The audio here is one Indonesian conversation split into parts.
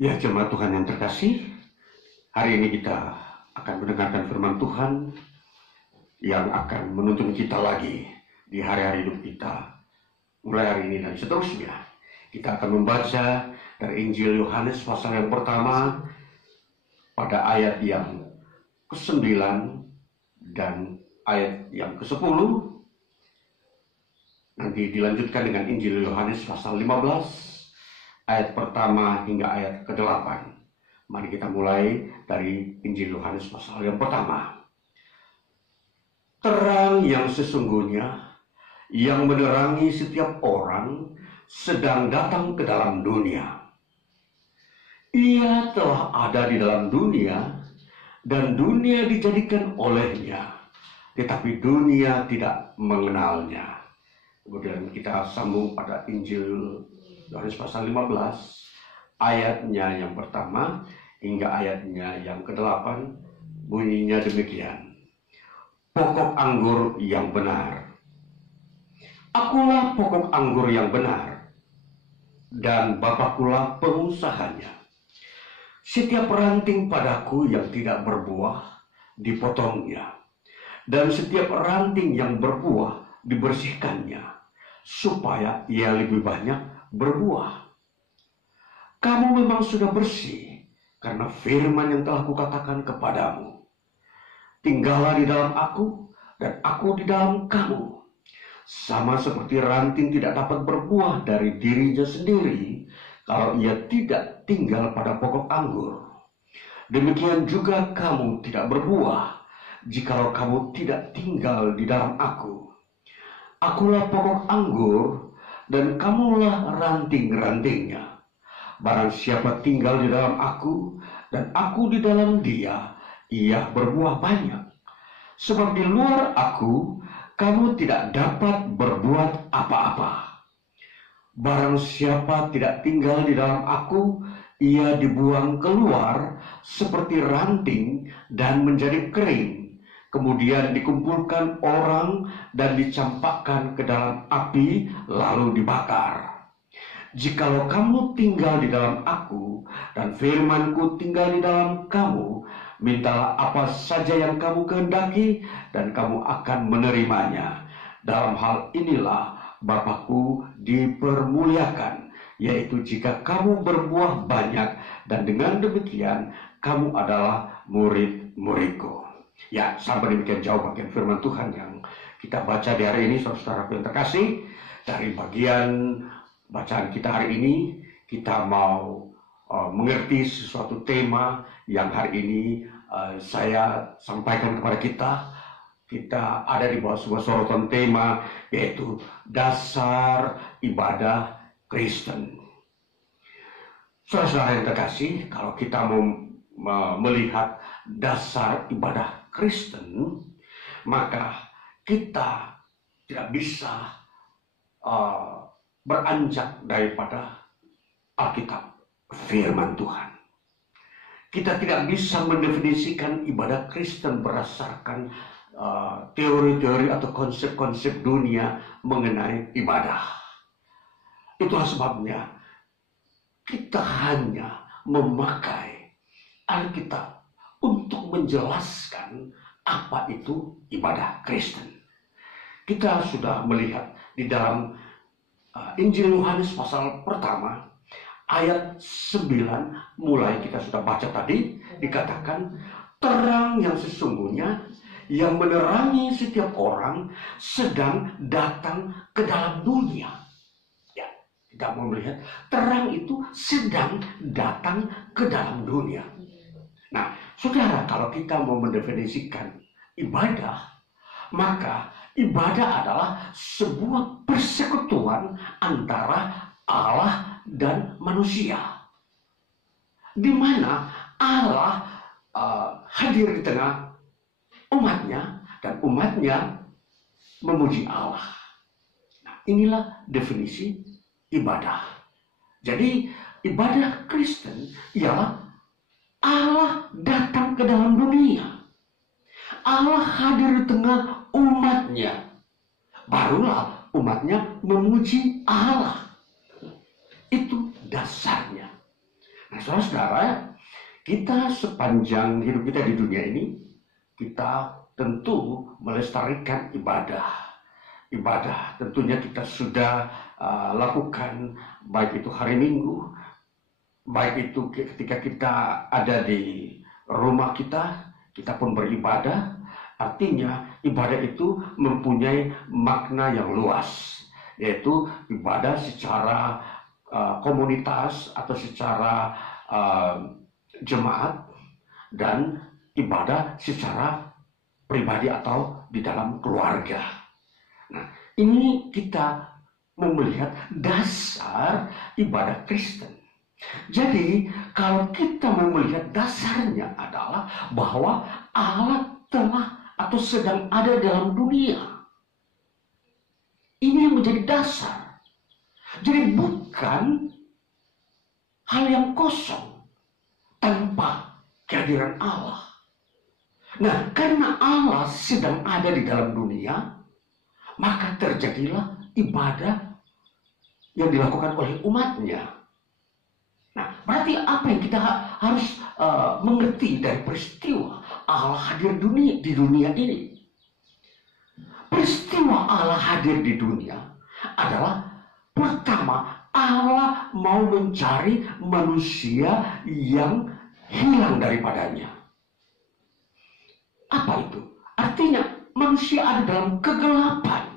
Ya, jemaat Tuhan yang terkasih, hari ini kita akan mendengarkan firman Tuhan yang akan menuntun kita lagi di hari-hari hidup kita. Mulai hari ini dan seterusnya, kita akan membaca dari Injil Yohanes pasal yang pertama pada ayat yang ke-9 dan ayat yang ke-10. Nanti dilanjutkan dengan Injil Yohanes pasal 15 ayat pertama hingga ayat ke-8. Mari kita mulai dari Injil Yohanes pasal yang pertama. Terang yang sesungguhnya yang menerangi setiap orang sedang datang ke dalam dunia. Ia telah ada di dalam dunia dan dunia dijadikan olehnya, tetapi dunia tidak mengenalnya. Kemudian kita sambung pada Injil Yohanes pasal 15 ayatnya yang pertama hingga ayatnya yang ke-8. Bunyinya demikian. Pokok anggur yang benar. Akulah pokok anggur yang benar, dan Bapakkulah pengusahanya. Setiap ranting padaku yang tidak berbuah dipotongnya, dan setiap ranting yang berbuah dibersihkannya, supaya ia lebih banyak berbuah. Kamu memang sudah bersih karena firman yang telah kukatakan kepadamu. Tinggallah di dalam aku dan aku di dalam kamu. Sama seperti ranting tidak dapat berbuah dari dirinya sendiri kalau ia tidak tinggal pada pokok anggur. Demikian juga kamu tidak berbuah jikalau kamu tidak tinggal di dalam aku. Akulah pokok anggur dan kamulah ranting-rantingnya. Barang siapa tinggal di dalam aku dan aku di dalam dia, ia berbuah banyak. Sebab di luar aku, kamu tidak dapat berbuat apa-apa. Barang siapa tidak tinggal di dalam aku, ia dibuang keluar seperti ranting dan menjadi kering. Kemudian dikumpulkan orang dan dicampakkan ke dalam api, lalu dibakar. Jikalau kamu tinggal di dalam aku, dan firmanku tinggal di dalam kamu, mintalah apa saja yang kamu kehendaki, dan kamu akan menerimanya. Dalam hal inilah Bapakku dipermuliakan, yaitu jika kamu berbuah banyak, dan dengan demikian kamu adalah murid-muridku. Ya, sampai demikian jauh bagian firman Tuhan yang kita baca di hari ini, saudara-saudara yang terkasih. Dari bagian bacaan kita hari ini, kita mau mengerti sesuatu tema yang hari ini saya sampaikan kepada kita. Kita ada di bawah sebuah sorotan tema, yaitu dasar ibadah Kristen. Saudara-saudara yang terkasih, kalau kita mau melihat dasar ibadah Kristen, maka kita tidak bisa beranjak daripada Alkitab, firman Tuhan. Kita tidak bisa mendefinisikan ibadah Kristen berdasarkan teori-teori atau konsep-konsep dunia mengenai ibadah. Itulah sebabnya kita hanya memakai Alkitab untuk menjelaskan apa itu ibadah Kristen. Kita sudah melihat di dalam Injil Yohanes pasal pertama ayat 9, mulai kita sudah baca tadi, dikatakan terang yang sesungguhnya yang menerangi setiap orang sedang datang ke dalam dunia. Ya, kita mau melihat terang itu sedang datang ke dalam dunia. Nah, saudara, kalau kita mau mendefinisikan ibadah, maka ibadah adalah sebuah persekutuan antara Allah dan manusia, di mana Allah hadir di tengah umatnya dan umatnya memuji Allah. Nah, inilah definisi ibadah. Jadi ibadah Kristen ialah Allah datang ke dalam dunia. Allah hadir di tengah umatnya. Barulah umatnya memuji Allah. Itu dasarnya. Nah, saudara-saudara, kita sepanjang hidup kita di dunia ini, kita tentu melestarikan ibadah. Ibadah tentunya kita sudah lakukan, baik itu hari Minggu, baik itu ketika kita ada di rumah kita pun beribadah. Artinya ibadah itu mempunyai makna yang luas, yaitu ibadah secara komunitas atau secara jemaat, dan ibadah secara pribadi atau di dalam keluarga. Nah, ini kita mau melihat dasar ibadah Kristen. Jadi, kalau kita mau melihat dasarnya adalah bahwa Allah telah atau sedang ada dalam dunia. Ini yang menjadi dasar. Jadi bukan hal yang kosong tanpa kehadiran Allah. Nah, karena Allah sedang ada di dalam dunia, maka terjadilah ibadah yang dilakukan oleh umatnya. Nah, berarti apa yang kita harus mengerti dari peristiwa Allah hadir di dunia ini? Peristiwa Allah hadir di dunia adalah, pertama, Allah mau mencari manusia yang hilang daripadanya. Apa itu? Artinya manusia ada dalam kegelapan.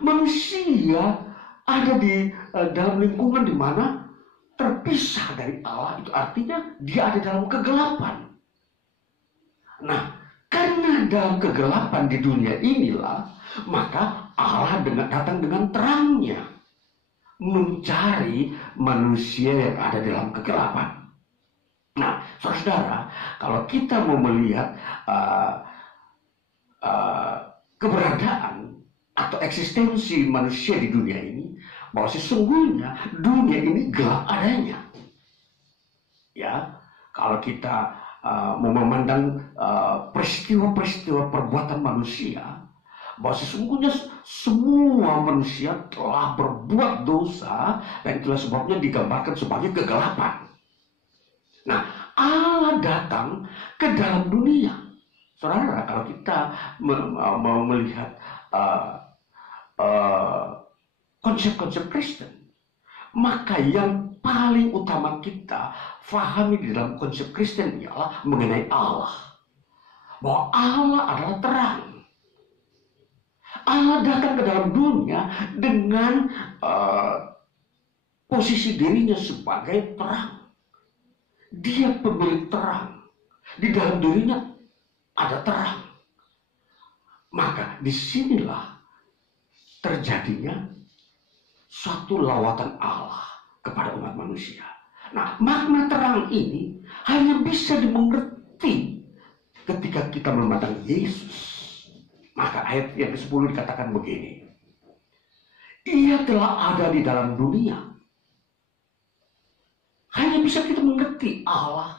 Manusia ada di dalam lingkungan di mana terpisah dari Allah. Itu artinya dia ada dalam kegelapan. Nah, karena dalam kegelapan di dunia inilah, maka Allah datang dengan terangnya, mencari manusia yang ada dalam kegelapan. Nah, saudara, kalau kita mau melihat keberadaan atau eksistensi manusia di dunia ini, bahwa sesungguhnya dunia ini gelap adanya. Ya, kalau kita mau memandang peristiwa-peristiwa perbuatan manusia, bahwa sesungguhnya semua manusia telah berbuat dosa, dan itulah sebabnya digambarkan sebagai kegelapan. Nah, Allah datang ke dalam dunia. Saudara, kalau kita mau melihat konsep-konsep Kristen, maka yang paling utama kita fahami di dalam konsep Kristen ialah mengenai Allah. Bahwa Allah adalah terang. Allah datang ke dalam dunia dengan posisi dirinya sebagai terang. Dia pemilik terang. Di dalam dirinya ada terang. Maka disinilah terjadinya suatu lawatan Allah kepada umat manusia. Nah, makna terang ini hanya bisa dimengerti ketika kita memandang Yesus. Maka ayat yang ke-10 dikatakan begini. Ia telah ada di dalam dunia. Hanya bisa kita mengerti Allah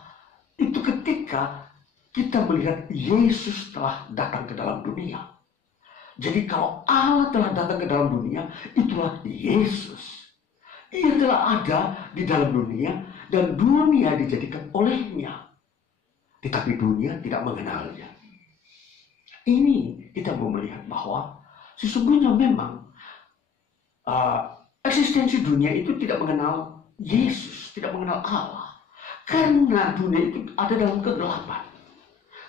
itu ketika kita melihat Yesus telah datang ke dalam dunia. Jadi kalau Allah telah datang ke dalam dunia, itulah Yesus. Ia telah ada di dalam dunia dan dunia dijadikan olehnya. Tetapi dunia tidak mengenalnya. Ini kita mau melihat bahwa sesungguhnya memang eksistensi dunia itu tidak mengenal Yesus, tidak mengenal Allah. Karena dunia itu ada dalam kegelapan.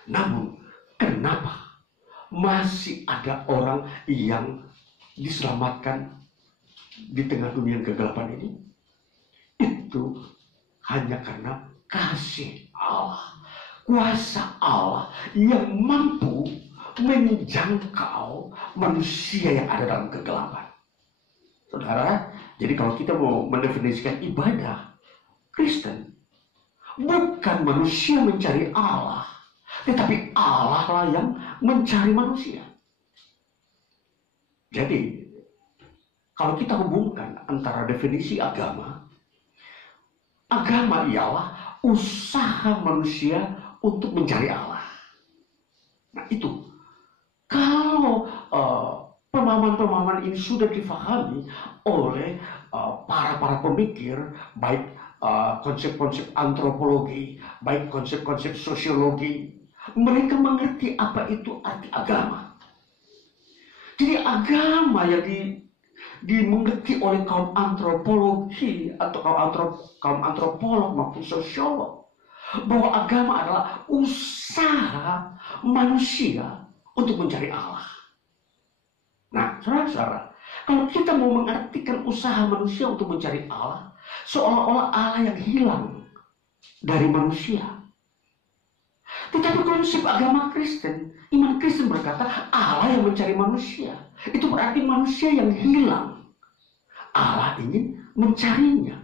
Namun, kenapa masih ada orang yang diselamatkan di tengah dunia kegelapan ini? Itu hanya karena kasih Allah, kuasa Allah yang mampu menjangkau manusia yang ada dalam kegelapan. Saudara, jadi kalau kita mau mendefinisikan ibadah Kristen, bukan manusia mencari Allah, tetapi Allah lah yang mencari manusia. Jadi, kalau kita hubungkan antara definisi agama ialah usaha manusia untuk mencari Allah. Nah, itu. Kalau pemahaman-pemahaman ini sudah difahami oleh para pemikir, baik konsep-konsep antropologi, baik konsep-konsep sosiologi, mereka mengerti apa itu arti agama. Jadi agama yang dimengerti oleh kaum antropologi atau kaum antropolog maupun sosiolog, bahwa agama adalah usaha manusia untuk mencari Allah. Nah, saudara-saudara, kalau kita mau mengartikan usaha manusia untuk mencari Allah, seolah-olah Allah yang hilang dari manusia. Tetapi konsep agama Kristen, iman Kristen berkata Allah yang mencari manusia. Itu berarti manusia yang hilang. Allah ingin mencarinya.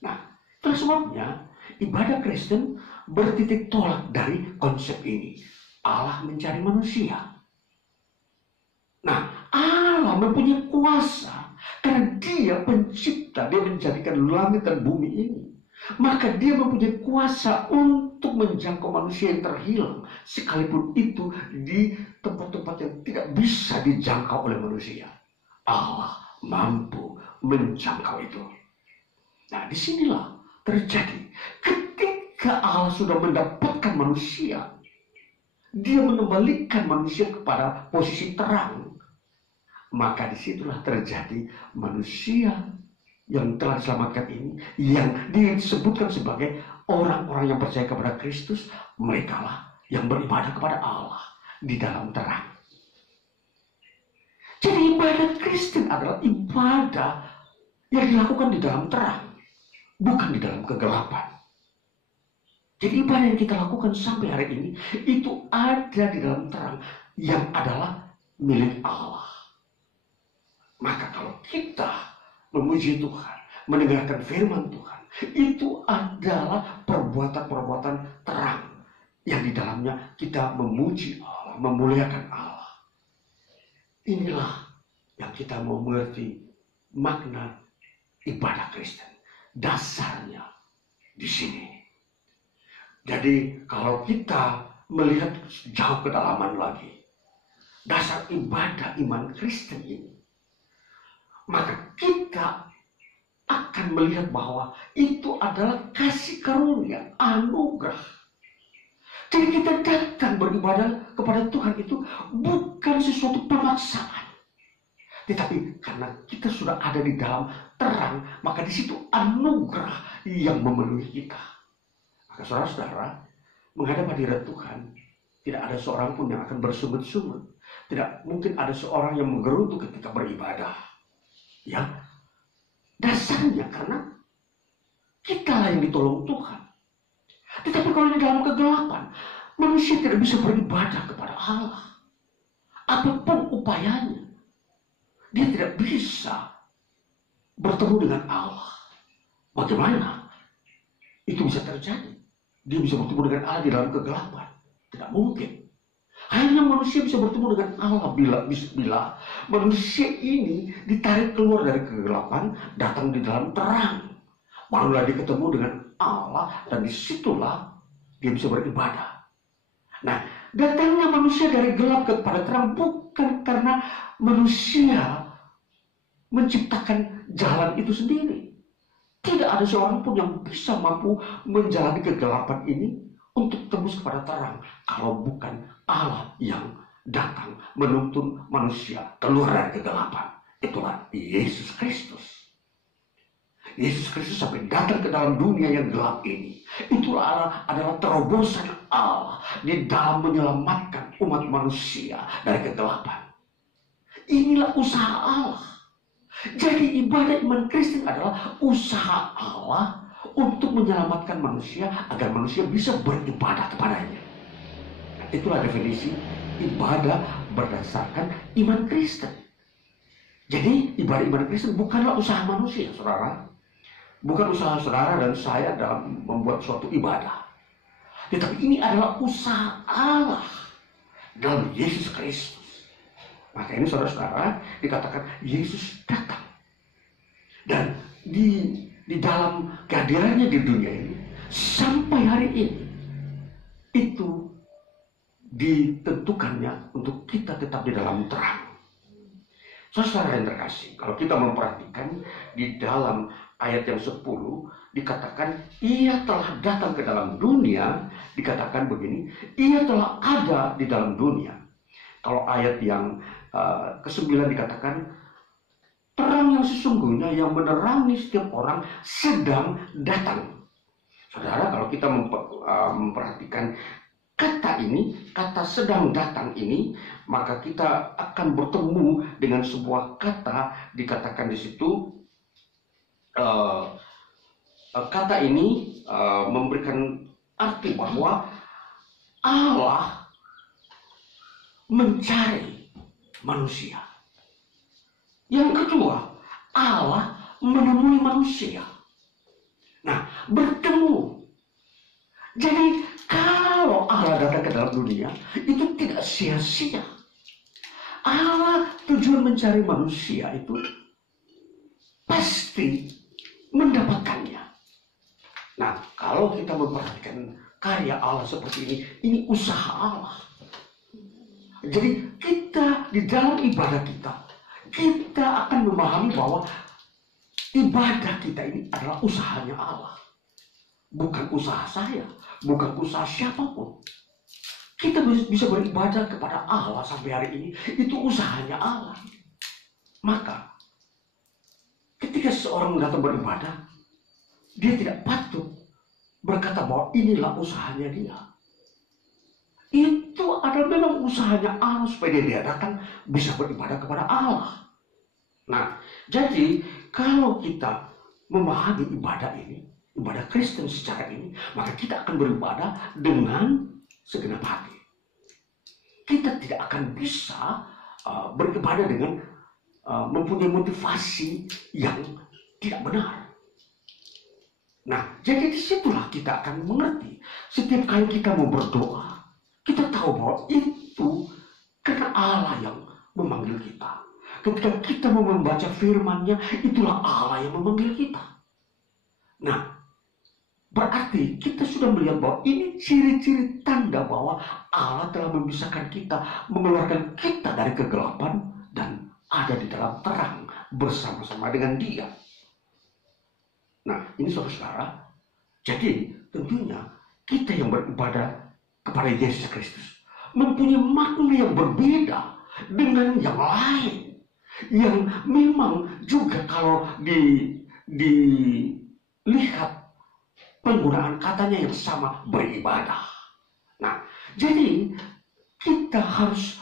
Nah, itulah sebabnya ibadah Kristen bertitik tolak dari konsep ini. Allah mencari manusia. Nah, Allah mempunyai kuasa karena Dia pencipta, Dia menjadikan langit dan bumi ini. Maka Dia mempunyai kuasa untuk menjangkau manusia yang terhilang, sekalipun itu di tempat-tempat yang tidak bisa dijangkau oleh manusia. Allah mampu menjangkau itu. Nah, disinilah terjadi ketika Allah sudah mendapatkan manusia, Dia mengembalikan manusia kepada posisi terang. Maka disitulah terjadi manusia yang telah diselamatkan ini, yang disebutkan sebagai orang-orang yang percaya kepada Kristus, mereka lah yang beribadah kepada Allah di dalam terang. Jadi ibadah Kristen adalah ibadah yang dilakukan di dalam terang, bukan di dalam kegelapan. Jadi ibadah yang kita lakukan sampai hari ini, itu ada di dalam terang, yang adalah milik Allah. Maka kalau kita memuji Tuhan, mendengarkan firman Tuhan, itu adalah perbuatan-perbuatan terang yang di dalamnya kita memuji Allah, memuliakan Allah. Inilah yang kita mau mengerti makna ibadah Kristen. Dasarnya di sini. Jadi kalau kita melihat jauh kedalaman lagi, dasar ibadah iman Kristen ini, maka kita akan melihat bahwa itu adalah kasih karunia, anugerah. Jadi kita datang beribadah kepada Tuhan itu bukan sesuatu pemaksaan, tetapi karena kita sudah ada di dalam terang, maka di situ anugerah yang memenuhi kita. Maka saudara-saudara, menghadap hadirat Tuhan, tidak ada seorang pun yang akan bersungut-sungut. Tidak mungkin ada seorang yang menggerutu ketika beribadah. Ya, dasarnya karena kita yang ditolong Tuhan. Tetapi kalau di dalam kegelapan, manusia tidak bisa beribadah kepada Allah. Apapun upayanya, dia tidak bisa bertemu dengan Allah. Bagaimana itu bisa terjadi? Dia bisa bertemu dengan Allah di dalam kegelapan? Tidak mungkin. Hanya manusia bisa bertemu dengan Allah bila manusia ini ditarik keluar dari kegelapan, datang di dalam terang. Barulah dia ketemu dengan Allah, dan disitulah dia bisa beribadah. Nah, datangnya manusia dari gelap kepada terang bukan karena manusia menciptakan jalan itu sendiri. Tidak ada seorang pun yang bisa mampu menjalani kegelapan ini untuk tembus kepada terang, kalau bukan Allah yang datang menuntun manusia keluar dari kegelapan. Itulah Yesus Kristus. Yesus Kristus sampai datang ke dalam dunia yang gelap ini. Itulah adalah terobosan Allah di dalam menyelamatkan umat manusia dari kegelapan. Inilah usaha Allah. Jadi ibadah iman Kristen adalah usaha Allah untuk menyelamatkan manusia agar manusia bisa beribadah kepadanya. Nah, itulah definisi ibadah berdasarkan iman Kristen. Jadi ibadah iman Kristen bukanlah usaha manusia, saudara. Bukan usaha saudara dan saya dalam membuat suatu ibadah. Tetapi ini adalah usaha Allah dalam Yesus Kristus. Maka ini saudara-saudara dikatakan Yesus datang. Dan di dalam kehadirannya di dunia ini sampai hari ini itu ditentukannya untuk kita tetap di dalam terang. Saudara yang terkasih, kalau kita memperhatikan di dalam ayat yang 10 dikatakan ia telah datang ke dalam dunia, dikatakan begini, ia telah ada di dalam dunia. Kalau ayat yang ke-9 dikatakan terang yang sesungguhnya yang menerangi setiap orang sedang datang. Saudara, kalau kita memperhatikan kata ini, kata sedang datang ini, maka kita akan bertemu dengan sebuah kata dikatakan di situ. Kata ini memberikan arti bahwa Allah mencari manusia. Yang kedua, Allah menemui manusia. Nah, bertemu. Jadi kalau Allah datang ke dalam dunia, itu tidak sia-sia. Allah tujuan mencari manusia itu pasti mendapatkannya. Nah, kalau kita memperhatikan karya Allah seperti ini usaha Allah. Jadi kita di dalam ibadah kita akan memahami bahwa ibadah kita ini adalah usahanya Allah. Bukan usaha saya, bukan usaha siapapun. Kita bisa beribadah kepada Allah sampai hari ini, itu usahanya Allah. Maka, ketika seseorang datang beribadah, dia tidak patut berkata bahwa inilah usahanya dia. Itu adalah memang usahanya Allah supaya dia datang bisa beribadah kepada Allah. Nah, jadi kalau kita memahami ibadah ini, ibadah Kristen secara ini, maka kita akan beribadah dengan segenap hati. Kita tidak akan bisa beribadah dengan mempunyai motivasi yang tidak benar. Nah, jadi disitulah kita akan mengerti. Setiap kali kita mau berdoa, kita tahu bahwa itu karena Allah yang memanggil kita. Ketika kita mau membaca firman-Nya, itulah Allah yang memanggil kita. Nah, berarti kita sudah melihat bahwa ini ciri-ciri tanda bahwa Allah telah memisahkan kita, mengeluarkan kita dari kegelapan dan ada di dalam terang bersama-sama dengan Dia. Nah, ini saudara, jadi tentunya kita yang beribadah kepada Yesus Kristus mempunyai makna yang berbeda dengan yang lain, yang memang juga kalau dilihat penggunaan katanya yang sama, beribadah. Nah, jadi kita harus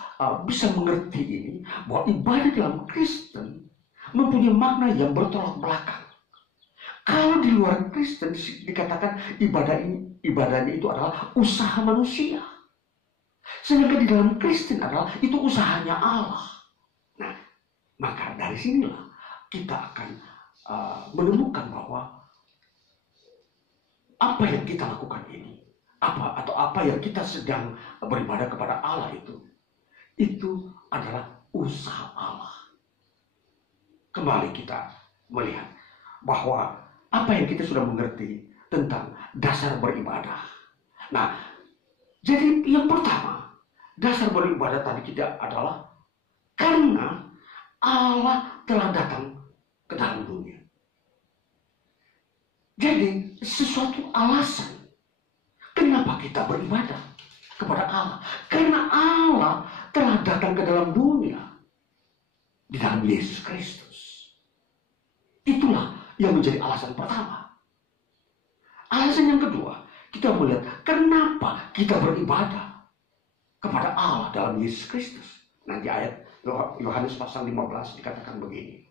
bisa mengerti ini bahwa ibadah dalam Kristen mempunyai makna yang bertolak belakang. Kalau di luar Kristen dikatakan ibadahnya itu adalah usaha manusia, sedangkan di dalam Kristen adalah itu usahanya Allah. Nah, maka dari sinilah kita akan menemukan bahwa apa yang kita lakukan ini, apa yang kita sedang beribadah kepada Allah itu adalah usaha Allah. Kembali kita melihat bahwa apa yang kita sudah mengerti tentang dasar beribadah. Nah, jadi yang pertama, dasar beribadah tadi kita adalah karena Allah telah datang ke dalam dunia. Jadi sesuatu alasan kenapa kita beribadah kepada Allah. Karena Allah telah datang ke dalam dunia di dalam Yesus Kristus. Itulah yang menjadi alasan pertama. Alasan yang kedua, kita melihat kenapa kita beribadah kepada Allah dalam Yesus Kristus. Nah, di ayat Yohanes pasal 15 dikatakan begini.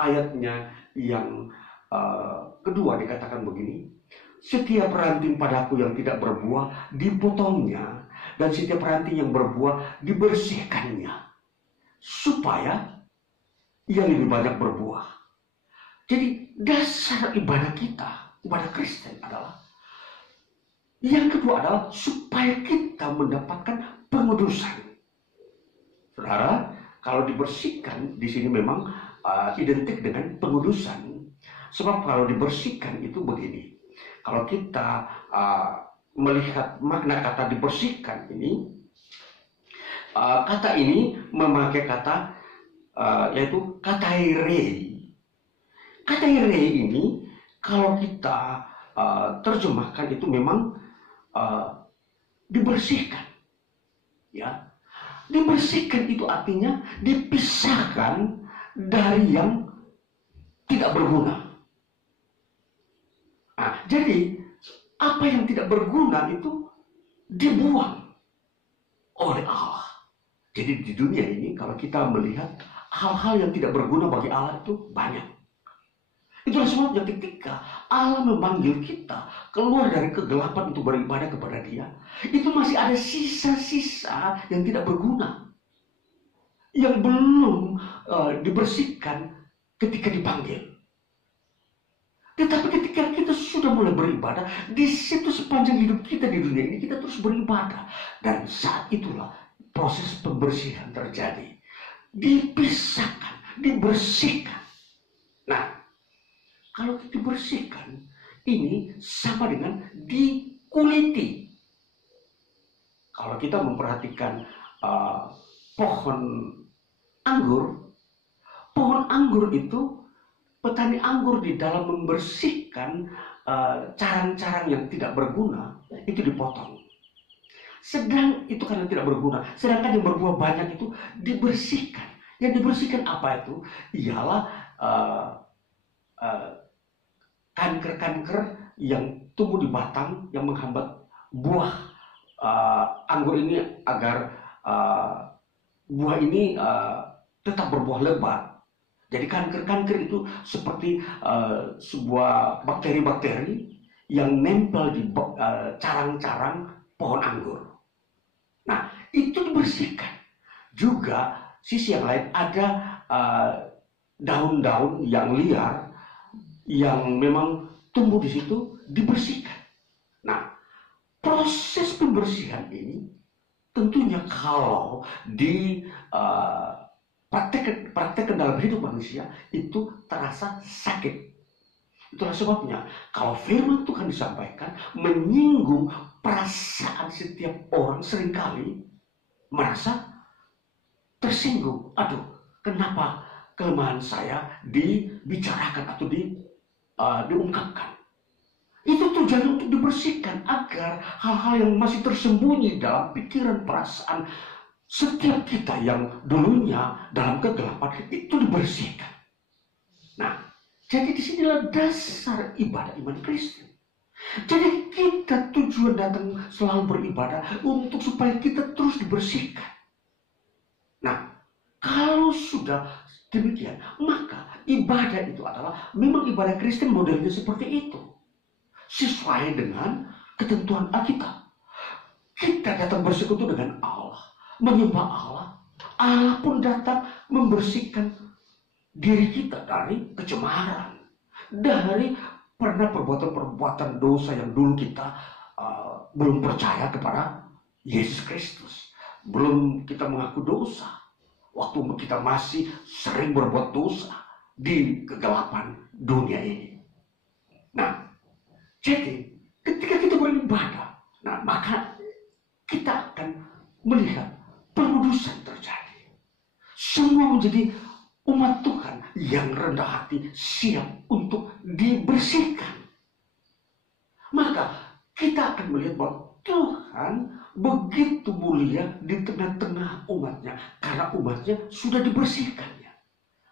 Ayatnya yang kedua dikatakan begini. Setiap ranting padaku yang tidak berbuah dipotongnya, dan setiap ranting yang berbuah dibersihkannya, supaya ia lebih banyak berbuah. Jadi dasar ibadah kita, ibadah Kristen adalah yang kedua adalah supaya kita mendapatkan pengudusan. Saudara, kalau dibersihkan di sini memang identik dengan pengudusan. Sebab kalau dibersihkan itu begini. Kalau kita melihat makna kata dibersihkan ini, kata ini memakai kata yaitu katairei. Katairei ini kalau kita terjemahkan itu memang dibersihkan, ya. Dibersihkan itu artinya dipisahkan dari yang tidak berguna. Nah, jadi apa yang tidak berguna itu dibuang oleh Allah. Jadi di dunia ini kalau kita melihat hal-hal yang tidak berguna bagi Allah itu banyak. Itulah sebabnya ketika Allah memanggil kita keluar dari kegelapan untuk beribadah kepada Dia, itu masih ada sisa-sisa yang tidak berguna, yang belum dibersihkan ketika dipanggil. Tetapi ketika kita sudah mulai beribadah, di situ sepanjang hidup kita di dunia ini kita terus beribadah, dan saat itulah proses pembersihan terjadi, dipisahkan, dibersihkan. Nah, kalau dibersihkan, ini sama dengan dikuliti. Kalau kita memperhatikan pohon anggur itu, petani anggur di dalam membersihkan carang-carang yang tidak berguna, itu dipotong. Sedang itu karena tidak berguna, sedangkan yang berbuah banyak itu dibersihkan. Yang dibersihkan apa itu? Ialah kanker-kanker yang tumbuh di batang yang menghambat buah anggur ini agar buah ini tetap berbuah lebat. Jadi kanker-kanker itu seperti sebuah bakteri-bakteri yang nempel di carang-carang pohon anggur. Nah, itu dibersihkan. Juga sisi yang lain ada daun-daun yang liar yang memang tumbuh di situ, dibersihkan. Nah, proses pembersihan ini tentunya kalau praktekkan dalam hidup manusia itu terasa sakit. Itulah sebabnya kalau firman Tuhan disampaikan menyinggung perasaan setiap orang, seringkali merasa tersinggung. Aduh, kenapa kelemahan saya dibicarakan atau diungkapkan? Itu tujuan untuk dibersihkan agar hal-hal yang masih tersembunyi dalam pikiran, perasaan setiap kita yang dulunya dalam kegelapan itu dibersihkan. Nah, jadi disinilah dasar ibadah iman Kristen. Jadi kita tujuan datang selalu beribadah untuk supaya kita terus dibersihkan. Nah, kalau sudah demikian, maka ibadah itu adalah memang ibadah Kristen modelnya seperti itu. Sesuai dengan ketentuan Alkitab. Kita datang bersekutu dengan Allah, menyembah Allah. Allah pun datang membersihkan diri kita dari kecemaran, dari pernah perbuatan-perbuatan dosa yang dulu kita belum percaya kepada Yesus Kristus, belum kita mengaku dosa, waktu kita masih sering berbuat dosa di kegelapan dunia ini. Nah, jadi ketika kita beribadah, nah maka kita akan melihat pengudusan terjadi. Semua menjadi umat Tuhan yang rendah hati, siap untuk dibersihkan. Maka kita akan melihat bahwa Tuhan begitu mulia di tengah-tengah umatnya, karena umatnya sudah dibersihkannya.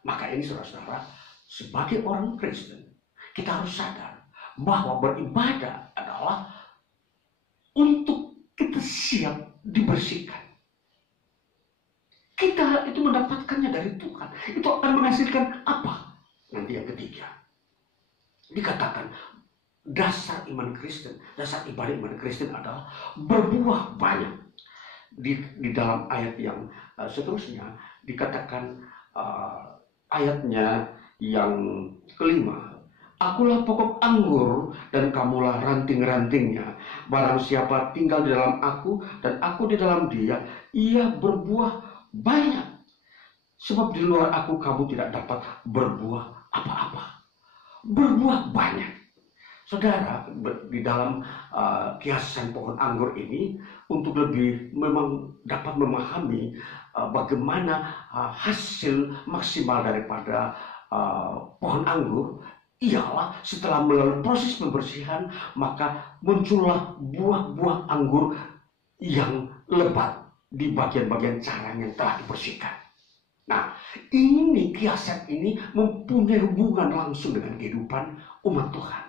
Maka ini saudara-saudara, sebagai orang Kristen, kita harus sadar bahwa beribadah adalah untuk kita siap dibersihkan. Kita itu mendapatkannya dari Tuhan. Itu akan menghasilkan apa? Nanti yang ketiga. Dikatakan dasar iman Kristen, dasar ibadah iman Kristen adalah berbuah banyak. Di dalam ayat yang seterusnya dikatakan ayatnya yang kelima. Akulah pokok anggur dan kamulah ranting-rantingnya. Barang siapa tinggal di dalam aku dan aku di dalam dia, ia berbuah banyak. Sebab di luar aku kamu tidak dapat berbuah apa-apa. Berbuah banyak. Saudara, di dalam kiasan pohon anggur ini, untuk lebih memang dapat memahami bagaimana hasil maksimal daripada pohon anggur, ialah setelah melalui proses pembersihan, maka muncullah buah-buah anggur yang lebat di bagian-bagian carang yang telah dibersihkan. Nah, ini kiasan ini mempunyai hubungan langsung dengan kehidupan umat Tuhan.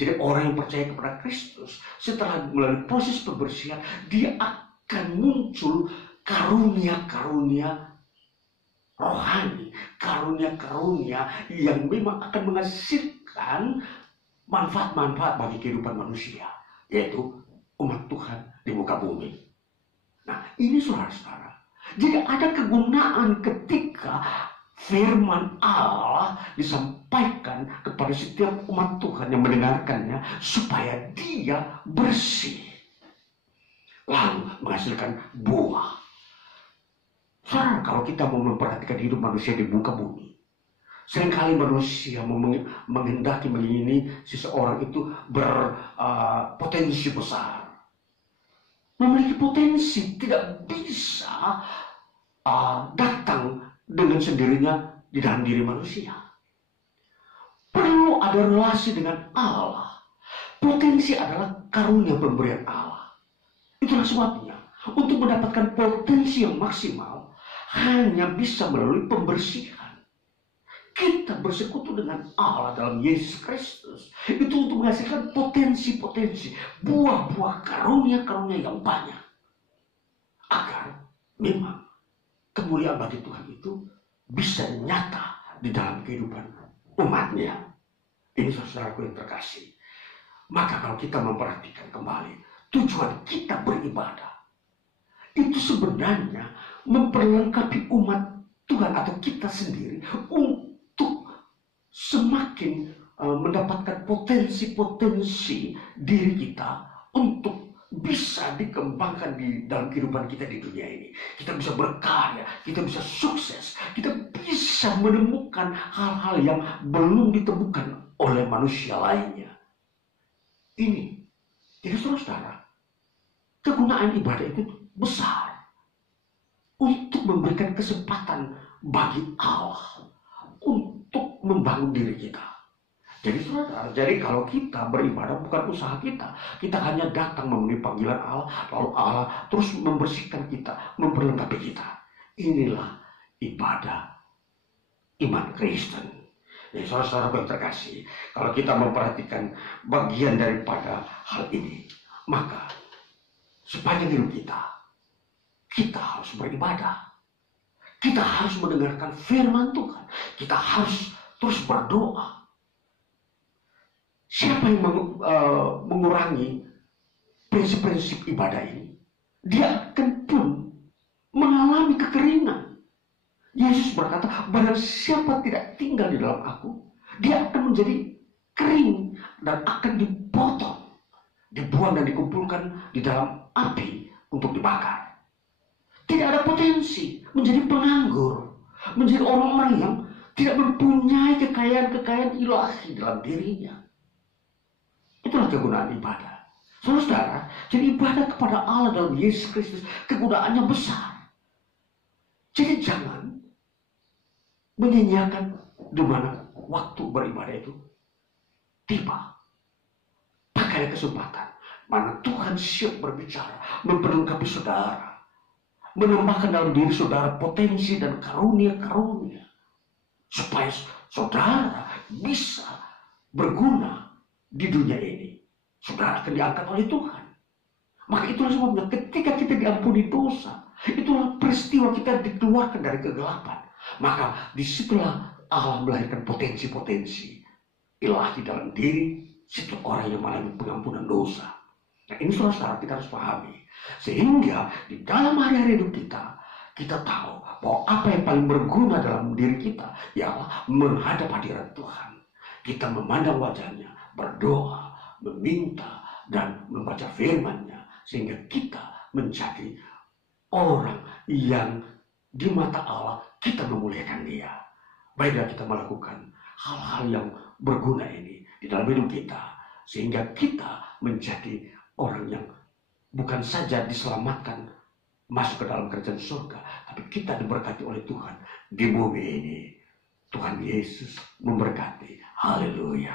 Jadi orang yang percaya kepada Kristus, setelah melalui proses pembersihan, dia akan muncul karunia-karunia rohani, karunia-karunia yang memang akan menghasilkan manfaat-manfaat bagi kehidupan manusia, yaitu umat Tuhan di muka bumi. Nah, ini saudara-saudara. Jadi ada kegunaan ketika firman Allah disampaikan kepada setiap umat Tuhan yang mendengarkannya supaya dia bersih, lalu menghasilkan buah. Saudara, kalau kita mau memperhatikan hidup manusia di muka bumi, seringkali manusia menghendaki mengingini seseorang itu berpotensi besar, memiliki potensi, tidak bisa datang dengan sendirinya di dalam diri manusia. Perlu ada relasi dengan Allah. Potensi adalah karunia pemberian Allah. Itulah sebabnya untuk mendapatkan potensi yang maksimal hanya bisa melalui pembersihan. Kita bersekutu dengan Allah dalam Yesus Kristus itu untuk menghasilkan potensi-potensi, buah-buah karunia-karunia yang banyak, agar memang kemuliaan bagi Tuhan itu bisa nyata di dalam kehidupan umatnya. Ini saudaraku yang terkasih. Maka kalau kita memperhatikan kembali tujuan kita beribadah, itu sebenarnya memperlengkapi umat Tuhan atau kita sendiri untuk semakin mendapatkan potensi-potensi diri kita untuk bisa dikembangkan di dalam kehidupan kita di dunia ini. Kita bisa berkarya, kita bisa sukses, kita bisa menemukan hal-hal yang belum ditemukan oleh manusia lainnya. Ini, jadi saudara, kegunaan ibadah itu besar untuk memberikan kesempatan bagi Allah untuk membangun diri kita. Jadi saudara, jadi kalau kita beribadah bukan usaha kita, kita hanya datang memenuhi panggilan Allah, lalu Allah terus membersihkan kita, memperlengkapi kita. Inilah ibadah iman Kristen. Jadi saudara-saudara yang terkasih, kalau kita memperhatikan bagian daripada hal ini, maka sepanjang hidup kita harus beribadah. Kita harus mendengarkan firman Tuhan. Kita harus terus berdoa. Siapa yang mengurangi prinsip-prinsip ibadah ini, dia akan pun mengalami kekeringan. Yesus berkata, barang siapa tidak tinggal di dalam aku, dia akan menjadi kering dan akan dipotong, dibuang dan dikumpulkan di dalam api untuk dibakar. Tidak ada potensi menjadi penganggur, menjadi orang-orang yang tidak mempunyai kekayaan-kekayaan ilahi dalam dirinya. Itulah kegunaan ibadah. Saudara, jadi ibadah kepada Allah dalam Yesus Kristus kegunaannya besar. Jadi jangan menyanyiakan di mana waktu beribadah itu tiba. Pakai kesempatan mana Tuhan siap berbicara, memperlengkapi saudara, menambahkan dalam diri saudara potensi dan karunia-karunia, supaya saudara bisa berguna di dunia ini. Saudara akan diangkat oleh Tuhan. Maka itulah sebabnya ketika kita diampuni dosa, itulah peristiwa kita dikeluarkan dari kegelapan. Maka disitulah Allah melahirkan potensi-potensi ilahi dalam diri setiap orang yang mengalami pengampunan dosa. Nah, ini saudara kita harus pahami. Sehingga di dalam hari-hari hidup kita tahu bahwa apa yang paling berguna dalam diri kita ialah menghadap hadirat Tuhan. Kita memandang wajahnya, berdoa, meminta, dan membaca firman-Nya, sehingga kita menjadi orang yang di mata Allah kita memuliakan Dia. Baiklah kita melakukan hal-hal yang berguna ini di dalam hidup kita. sehingga kita menjadi orang yang bukan saja diselamatkan masuk ke dalam kerajaan surga, tapi kita diberkati oleh Tuhan di bumi ini. Tuhan Yesus memberkati. Haleluya.